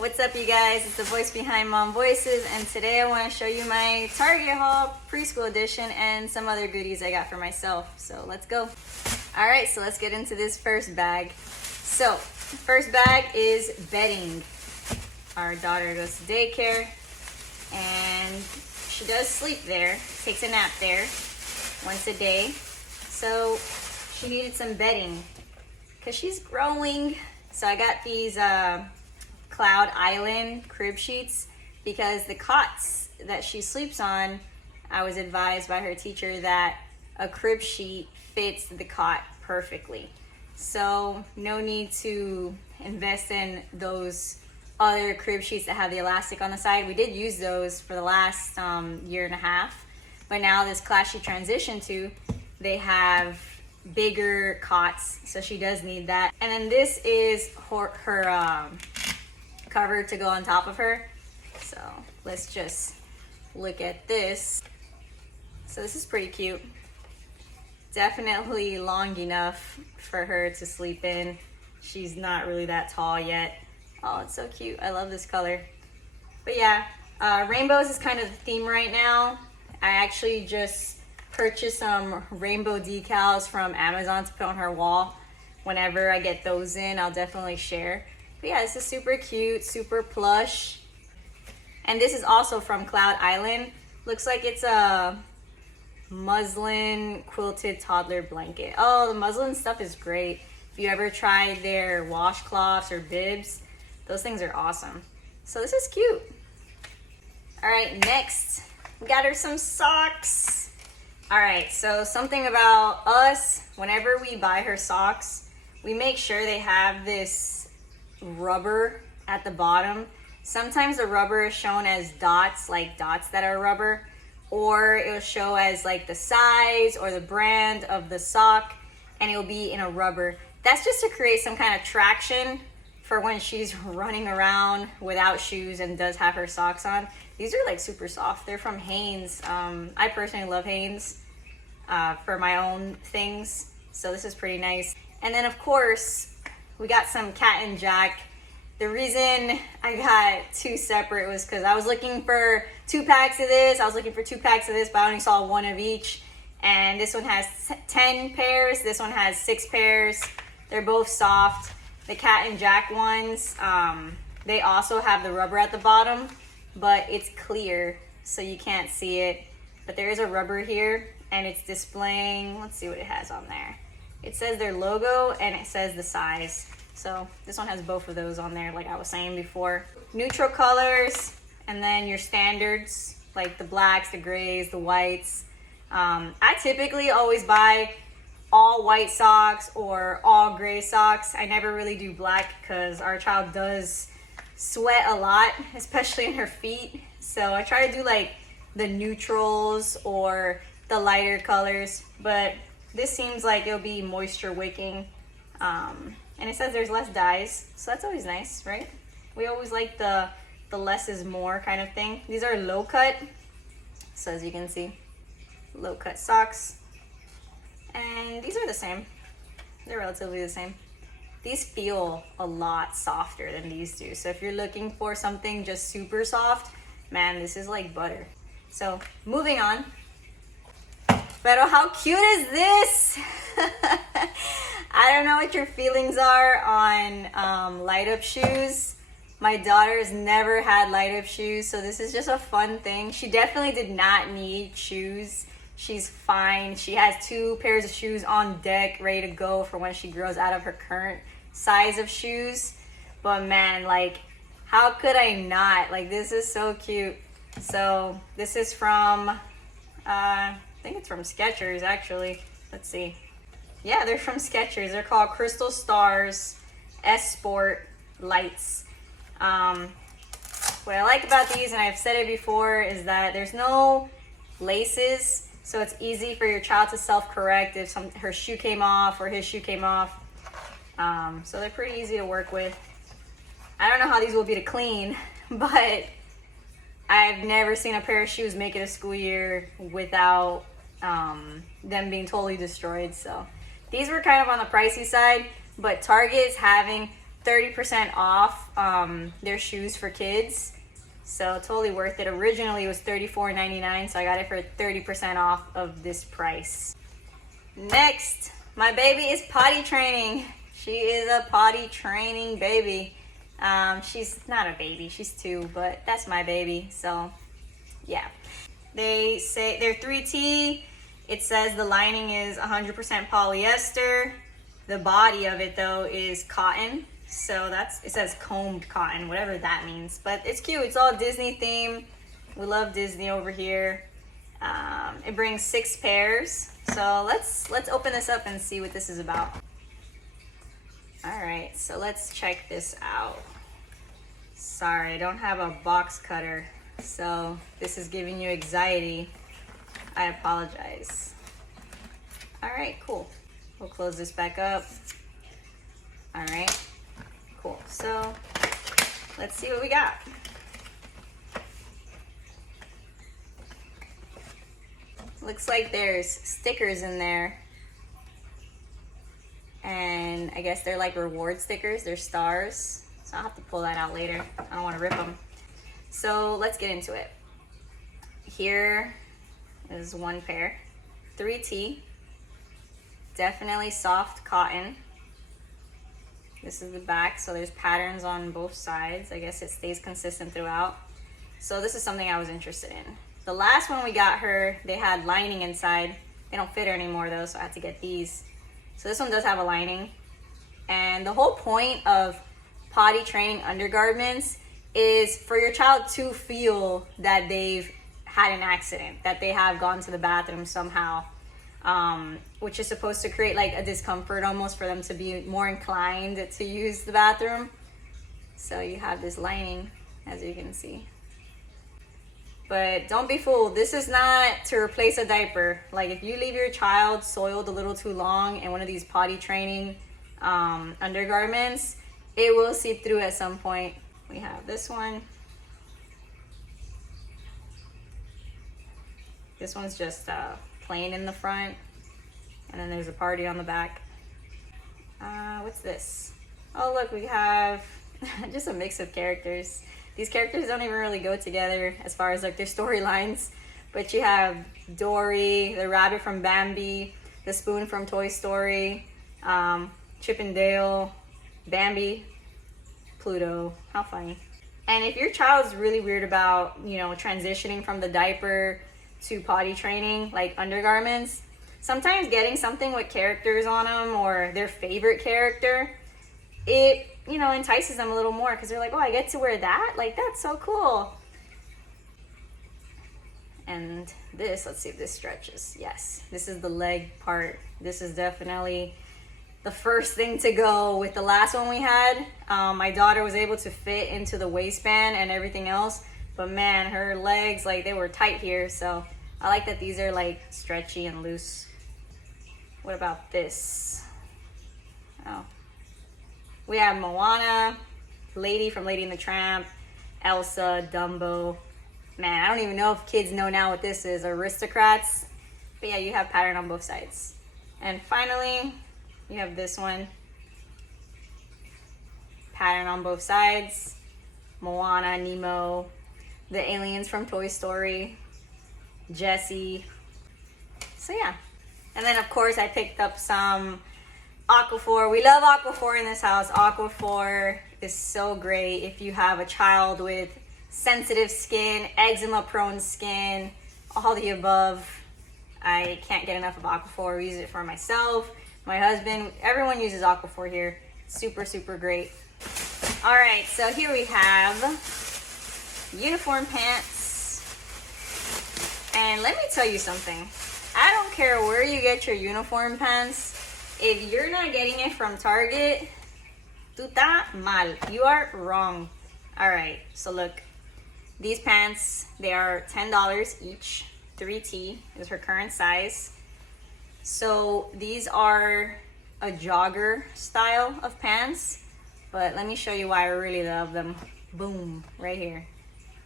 What's up, you guys? It's the voice behind Mom Voices, and today I want to show you my Target haul, preschool edition, and some other goodies I got for myself. So let's go. All right, so let's get into this first bag. So first bag is bedding. Our daughter goes to daycare, and she does sleep there, takes a nap there once a day. So she needed some bedding because she's growing. So I got these Cloud Island crib sheets because the cots that she sleeps on, I was advised by her teacher that a crib sheet fits the cot perfectly. So no need to invest in those other crib sheets that have the elastic on the side. We did use those for the last year and a half, but now this class she transitioned to, they have bigger cots, so she does need that. And then this is her cover to go on top of her. So let's just look at this. So this is pretty cute. Definitely long enough for her to sleep in. She's not really that tall yet. Oh, it's so cute. I love this color. But yeah, rainbows is kind of the theme right now. I actually just purchased some rainbow decals from Amazon to put on her wall. Whenever I get those in, I'll definitely share. But yeah, this is super cute, super plush. And this is also from Cloud Island. Looks like it's a muslin quilted toddler blanket. Oh, the muslin stuff is great. If you ever tried their washcloths or bibs, those things are awesome. So this is cute. All right, next, we got her some socks. All right, so something about us, whenever we buy her socks, we make sure they have this rubber at the bottom. Sometimes the rubber is shown as dots, like dots that are rubber, or it will show as like the size or the brand of the sock, and it'll be in a rubber. That's just to create some kind of traction for when she's running around without shoes and does have her socks on. These are like super soft. They're from Hanes. I personally love Hanes for my own things, so this is pretty nice. And then of course, we got some Cat and Jack. The reason I got two separate was because I was looking for 2 packs of this. I was looking for 2 packs of this, but I only saw 1 of each. And this one has 10 pairs. This one has 6 pairs. They're both soft. The Cat and Jack ones, they also have the rubber at the bottom, but it's clear, so you can't see it. But there is a rubber here, and it's displaying, let's see what it has on there. It says their logo, and it says the size. So this one has both of those on there, like I was saying before. Neutral colors, and then your standards, like the blacks, the grays, the whites. I typically always buy all white socks or all gray socks. I never really do black because our child does sweat a lot, especially in her feet. So I try to do like the neutrals or the lighter colors, but this seems like it'll be moisture wicking. And it says there's less dyes, so that's always nice, right? We always like the less is more kind of thing. These are low cut, so as you can see, low cut socks. And these are the same. They're relatively the same. These feel a lot softer than these do. So if you're looking for something just super soft, man, this is like butter. So moving on. Pero how cute is this? I don't know what your feelings are on light up shoes. My daughter's never had light up shoes, so this is just a fun thing. She definitely did not need shoes. She's fine. She has 2 pairs of shoes on deck, ready to go for when she grows out of her current size of shoes. But man, like, how could I not? Like, this is so cute. So this is from, I think it's from Skechers, actually. Let's see. Yeah, they're from Skechers. They're called Crystal Stars S Sport Lights. What I like about these, and I've said it before, is that there's no laces, so it's easy for your child to self-correct if her shoe came off or his shoe came off. So they're pretty easy to work with. I don't know how these will be to clean, but I've never seen a pair of shoes make it a school year without them being totally destroyed. So these were kind of on the pricey side, but Target is having 30% off their shoes for kids. So totally worth it. Originally it was $34.99, so I got it for 30% off of this price. Next, my baby is potty training. She is a potty training baby. She's not a baby, she's 2, but that's my baby, so yeah. They say they're 3T. It says the lining is 100% polyester. The body of it though is cotton. So it says combed cotton, whatever that means. But it's cute, it's all Disney themed. We love Disney over here. It brings 6 pairs. So let's open this up and see what this is about. All right, so let's check this out. Sorry, I don't have a box cutter, so this is giving you anxiety. I apologize. All right, cool. We'll close this back up. All right, cool. So let's see what we got. Looks like there's stickers in there. And I guess they're like reward stickers. They're stars. So I'll have to pull that out later. I don't want to rip them. So let's get into it. Here is one pair. 3T. Definitely soft cotton. This is the back, so there's patterns on both sides. I guess it stays consistent throughout. So this is something I was interested in. The last one we got her, they had lining inside. They don't fit her anymore though, so I had to get these. So this one does have a lining. And the whole point of potty training undergarments is for your child to feel that they've had an accident, that they have gone to the bathroom somehow, which is supposed to create like a discomfort almost for them to be more inclined to use the bathroom. So you have this lining, as you can see. But don't be fooled, this is not to replace a diaper. Like if you leave your child soiled a little too long in one of these potty training undergarments, it will seep through at some point. We have this one. This one's just plain in the front. And then there's a party on the back. What's this? Oh look, we have just a mix of characters. These characters don't even really go together as far as like their storylines, but you have Dory, the rabbit from Bambi, the spoon from Toy Story, Chip and Dale, Bambi, Pluto. How funny. And if your child's really weird about, you know, transitioning from the diaper to potty training, like undergarments, sometimes getting something with characters on them or their favorite character, it, you know, entices them a little more because they're like, oh, I get to wear that? Like, that's so cool. And this, let's see if this stretches. Yes, this is the leg part. This is definitely the first thing to go. With the last one we had, my daughter was able to fit into the waistband and everything else, but man, her legs, like, they were tight here. So I like that these are like stretchy and loose. What about this? Oh, we have Moana, Lady from Lady and the Tramp, Elsa, Dumbo. Man, I don't even know if kids know now what this is. Aristocrats. But yeah, you have pattern on both sides. And finally, you have this one. Pattern on both sides. Moana, Nemo, the aliens from Toy Story, Jessie. So yeah. And then of course I picked up some Aquaphor. We love Aquaphor in this house. Aquaphor is so great if you have a child with sensitive skin, eczema prone skin, all the above. I can't get enough of Aquaphor. We use it for myself, my husband, everyone uses Aquaphor here. Super, super great. All right, so here we have uniform pants. And let me tell you something. I don't care where you get your uniform pants. If you're not getting it from Target, tú tá mal. You are wrong. All right, so look. These pants, they are $10 each. 3T is her current size. So these are a jogger style of pants. But let me show you why I really love them. Boom, right here.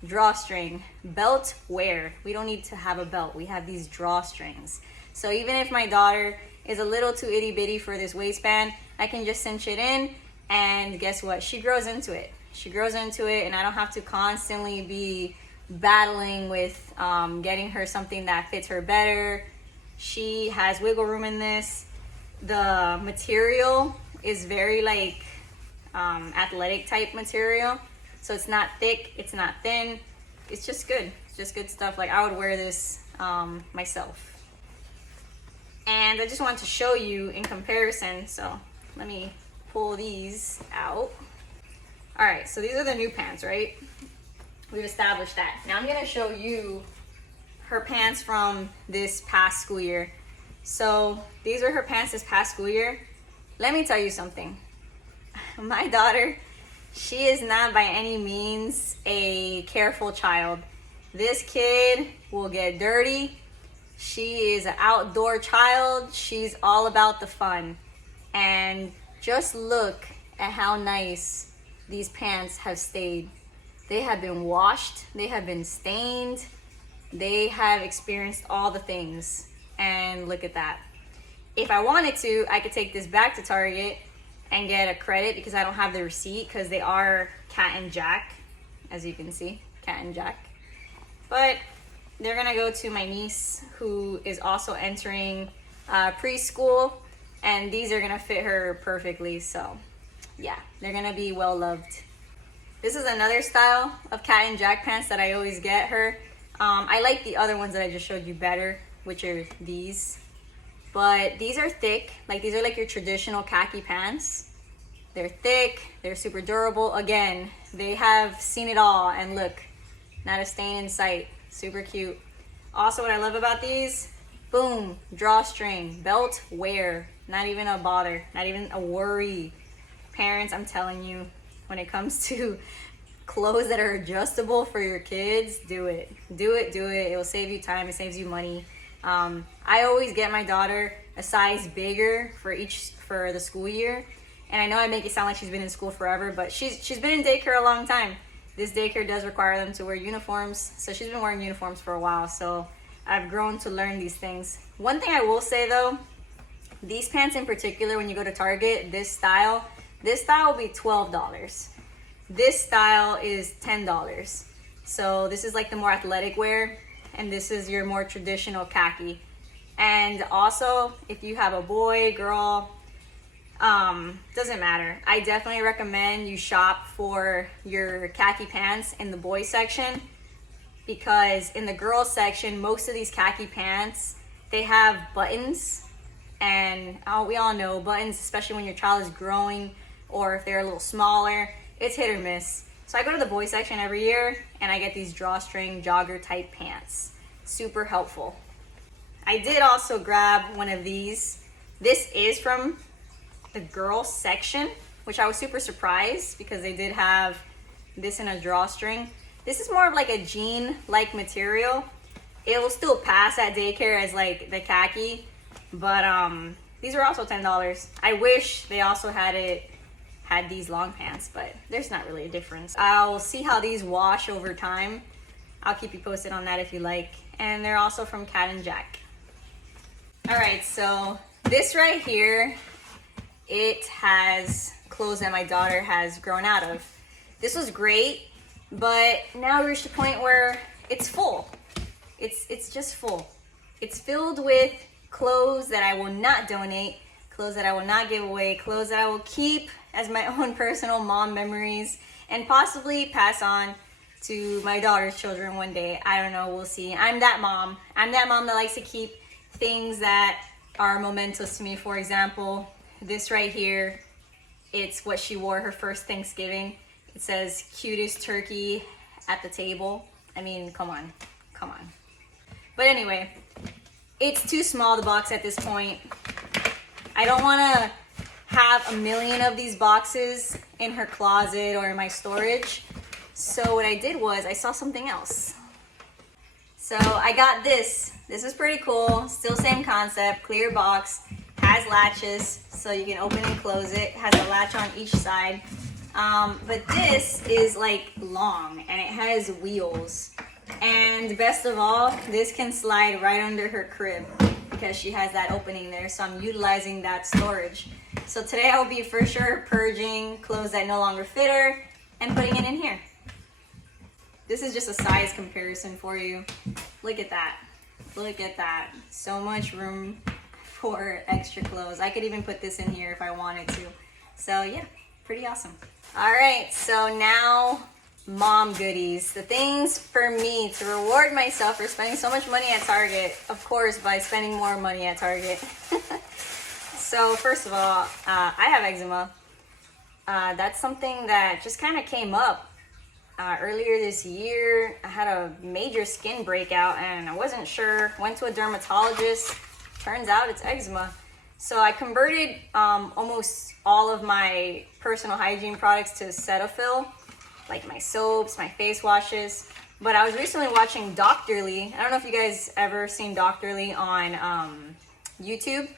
Drawstring, belt wear. We don't need to have a belt. We have these drawstrings. So even if my daughter is a little too itty bitty for this waistband, I can just cinch it in And guess what? She grows into it. She grows into it, and I don't have to constantly be battling with getting her something that fits her better. She has wiggle room in this. The material is very like athletic type material. So it's not thick, it's not thin. It's just good. It's just good stuff. Like, I would wear this myself. And I just wanted to show you in comparison. So let me pull these out. All right, so these are the new pants, right? We've established that. Now I'm gonna show you her pants from this past school year. So these are her pants this past school year. Let me tell you something. My daughter, she is not by any means a careful child. This kid will get dirty. She is an outdoor child. She's all about the fun. And just look at how nice these pants have stayed. They have been washed, they have been stained, they have experienced all the things. And look at that. If I wanted to, I could take this back to Target and get a credit because I don't have the receipt, because they are Cat and Jack, as you can see, Cat and Jack. But they're gonna go to my niece who is also entering preschool, and these are gonna fit her perfectly. So yeah, they're gonna be well loved. This is another style of Cat and Jack pants that I always get her. I like the other ones that I just showed you better, which are these. But these are thick, like these are like your traditional khaki pants. They're thick, they're super durable. Again, they have seen it all, and look, not a stain in sight. Super cute. Also, what I love about these, boom, drawstring, belt wear, not even a bother, not even a worry. Parents, I'm telling you, when it comes to clothes that are adjustable for your kids, do it. Do it, do it. It will save you time, it saves you money. I always get my daughter a size bigger for the school year. And I know I make it sound like she's been in school forever, but she's been in daycare a long time. This daycare does require them to wear uniforms, so she's been wearing uniforms for a while. So I've grown to learn these things. One thing I will say though, these pants in particular, when you go to Target, this style will be $12. This style is $10. So this is like the more athletic wear, and this is your more traditional khaki. And also, if you have a boy, girl, doesn't matter. I definitely recommend you shop for your khaki pants in the boy section, because in the girl section, most of these khaki pants, they have buttons, and we all know buttons, especially when your child is growing or if they're a little smaller, it's hit or miss. So I go to the boy section every year and I get these drawstring jogger type pants. Super helpful. I did also grab one of these. This is from the girl section, which I was super surprised because they did have this in a drawstring. This is more of like a jean-like material. It will still pass at daycare as like the khaki, but these are also $10. I wish they also had these long pants, but there's not really a difference. I'll see how these wash over time. I'll keep you posted on that if you like. And they're also from Cat and Jack. All right, so this right here, it has clothes that my daughter has grown out of. This was great, but now we reached a point where it's full. It's just full. It's filled with clothes that I will not donate, clothes that I will not give away, clothes that I will keep as my own personal mom memories and possibly pass on to my daughter's children one day. I don't know, we'll see. I'm that mom. I'm that mom that likes to keep things that are momentous to me. For example, this right here, it's what she wore her first Thanksgiving. It says cutest turkey at the table. I mean, come on. But anyway, it's too small, the box at this point. I don't want to have a million of these boxes in her closet or in my storage. So what I did was I saw something else. So I got this. This is pretty cool. Still same concept, clear box, has latches so you can open and close it. Has a latch on each side. But this is like long and it has wheels. And best of all, this can slide right under her crib. because she has that opening there, so I'm utilizing that storage. So today I will be for sure purging clothes that no longer fit her and putting it in here. This is just a size comparison for you. Look at that. Look at that. So much room for extra clothes. I could even put this in here if I wanted to. So yeah, pretty awesome. All right, so now mom goodies. The things for me to reward myself for spending so much money at Target, of course, by spending more money at Target. So first of all, I have eczema. That's something that just kind of came up earlier this year. I had a major skin breakout and I wasn't sure. Went to a dermatologist. Turns out it's eczema. So I converted almost all of my personal hygiene products to Cetaphil, like my soaps, my face washes. But I was recently watching Doctorly. I don't know if you guys ever seen Doctorly on YouTube,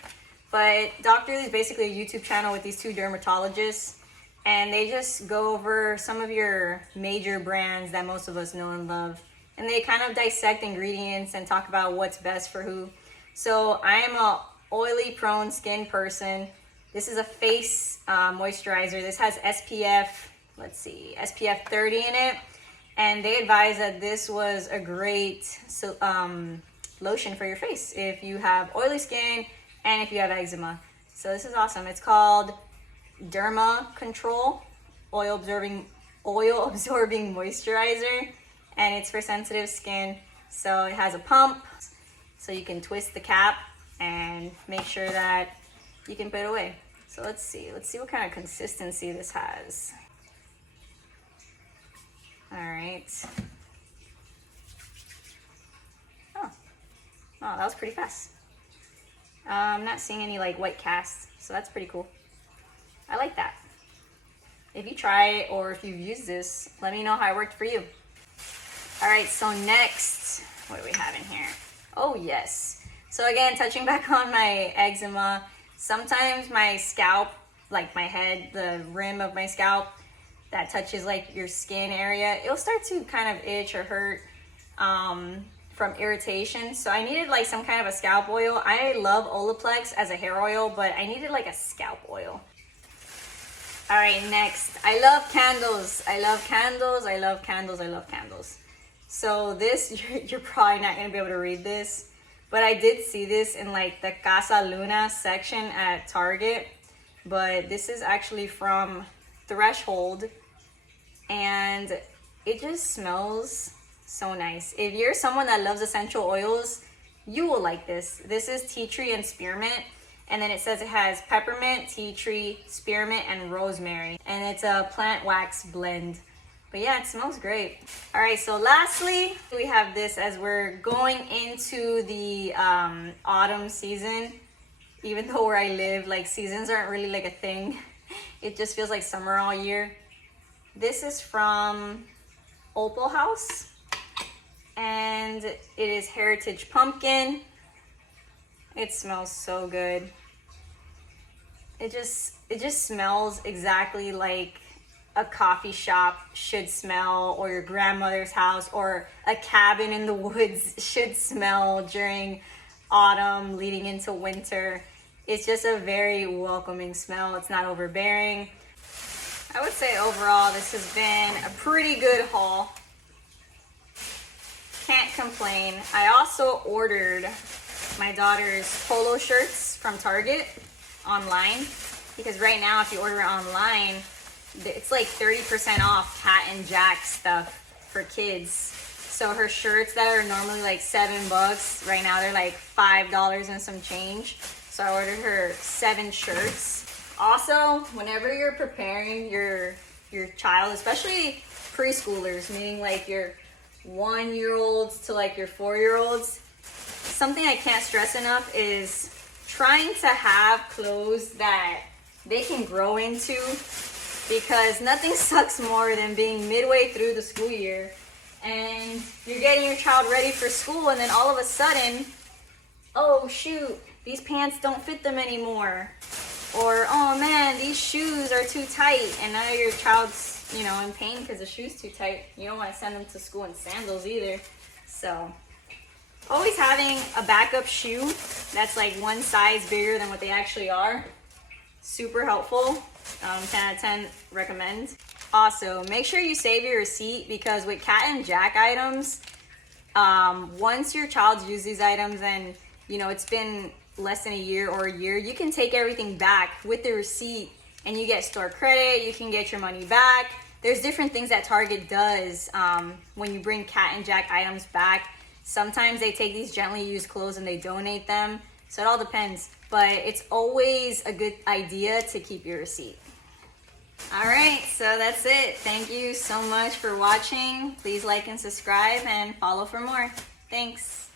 but Doctorly is basically a YouTube channel with these two dermatologists, and they just go over some of your major brands that most of us know and love. And they kind of dissect ingredients and talk about what's best for who. So I am a oily prone skin person. This is a face moisturizer. This has SPF, let's see, SPF 30 in it. And they advise that this was a great lotion for your face if you have oily skin and if you have eczema. So this is awesome. It's called Derma Control Oil Absorbing Moisturizer, and it's for sensitive skin. So it has a pump, so you can twist the cap and make sure that you can put it away. So let's see what kind of consistency this has. All right. Oh, that was pretty fast. I'm not seeing any like white casts, so that's pretty cool. I like that. If you try it or if you've used this, let me know how it worked for you. All right, so next, what do we have in here? Oh yes. So again, touching back on my eczema, sometimes my scalp, like my head, the rim of my scalp that touches like your skin area, it'll start to kind of itch or hurt from irritation. So I needed like some kind of a scalp oil. I love Olaplex as a hair oil, but I needed like a scalp oil. All right, next, I love candles. I love candles. I love candles. I love candles. So this, you're probably not gonna be able to read this, but I did see this in like the Casa Luna section at Target. But this is actually from Threshold, and it just smells so nice. If you're someone that loves essential oils, you will like this. This is tea tree and spearmint, and then it says it has peppermint, tea tree, spearmint, and rosemary, and it's a plant wax blend. But yeah, it smells great. All right, so lastly, we have this as we're going into the autumn season. Even though where I live, like seasons aren't really like a thing. It just feels like summer all year. This is from Opal House, and it is Heritage Pumpkin. It smells so good. It just smells exactly like a coffee shop should smell, or your grandmother's house, or a cabin in the woods should smell during autumn leading into winter. It's just a very welcoming smell. It's not overbearing. I would say overall this has been a pretty good haul. Can't complain. I also ordered my daughter's polo shirts from Target online, because right now if you order it online, it's like 30% off Pat and Jack stuff for kids. So her shirts that are normally like $7, right now they're like $5 and some change. So I ordered her 7 shirts. Also, whenever you're preparing your child, especially preschoolers, meaning like your 1-year-olds to like your 4-year-olds, something I can't stress enough is trying to have clothes that they can grow into, because nothing sucks more than being midway through the school year and you're getting your child ready for school, and then all of a sudden, oh shoot, these pants don't fit them anymore. Or, oh man, these shoes are too tight, and now your child's, you know, in pain because the shoe's too tight. You don't want to send them to school in sandals either. So Always having a backup shoe that's like one size bigger than what they actually are. Super helpful. 10 out of 10 recommend. Also, make sure you save your receipt because with Cat and Jack items, once your child's used these items and you know it's been less than a year or a year, you can take everything back with the receipt and you get store credit, you can get your money back. There's different things that Target does when you bring Cat and Jack items back. Sometimes they take these gently used clothes and they donate them. So it all depends, but it's always a good idea to keep your receipt. All right, so that's it. Thank you so much for watching. Please like and subscribe and follow for more. Thanks.